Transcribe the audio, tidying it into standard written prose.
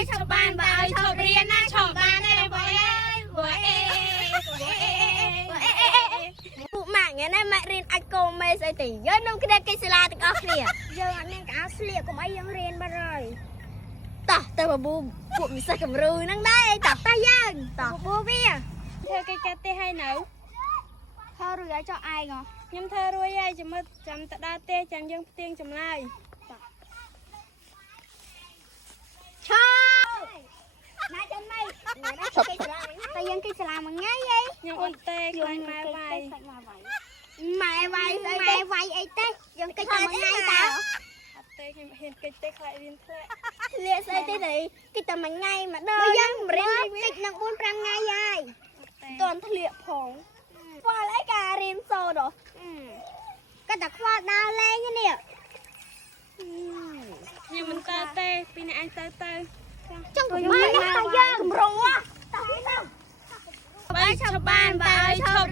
ยชาวบ้านบ่เอ้ยชอบเรียนนะชอบบ้านได้บ่เอ้ยบ่เอ้ពួកម៉ាក់ញ៉ាំម៉ាក់រៀនអាចកុំមេស្អីទេយើងនឹងក្តេកគេសាលាទាំងអស់គ្នាយើងអត់មានការស្លៀកកុំអីយើងរៀនបាត់ហើយតោះទៅបប៊ូពួកមិស្សគំរូហ្នឹងដែរតោះតោះយើងតោះបប៊ូវាធ្វើកិច្ចការទេហើយនៅធ្វើរួចហើយចុះឯងខ្ញុំធ្វើរួចហើយចាំមើលចាំទៅដល់ទេចាំយើងផ្ទៀងចម្លើយឈប់ណាចាំម៉េចតែយើងគេសាលាមួយថ្ងៃហីខ្ញុំអត់ទេខ្លាញ់ម៉ែវាយម៉ែវាយអីទេយើងគេតែមួយថ្ងៃតើអត់ទេខ្ញុំហ៊ានគេទេខ្លាចរៀនធ្លាក់ស្អីទេគេតែមួយថ្ងៃម្ដងយើងរៀនតិចនឹង 4-5 ថ្ងៃហើយតន់ធ្លាក់ផងខ្វល់អីការរៀនសូត្រក៏តែខ្វល់ដើរលេងនេះខ្ញុំមិនទៅទេពីអ្នកឯងទៅចង់ទៅមកតែយើងកម្រងតើទៅបើឈប់បានបើឈប់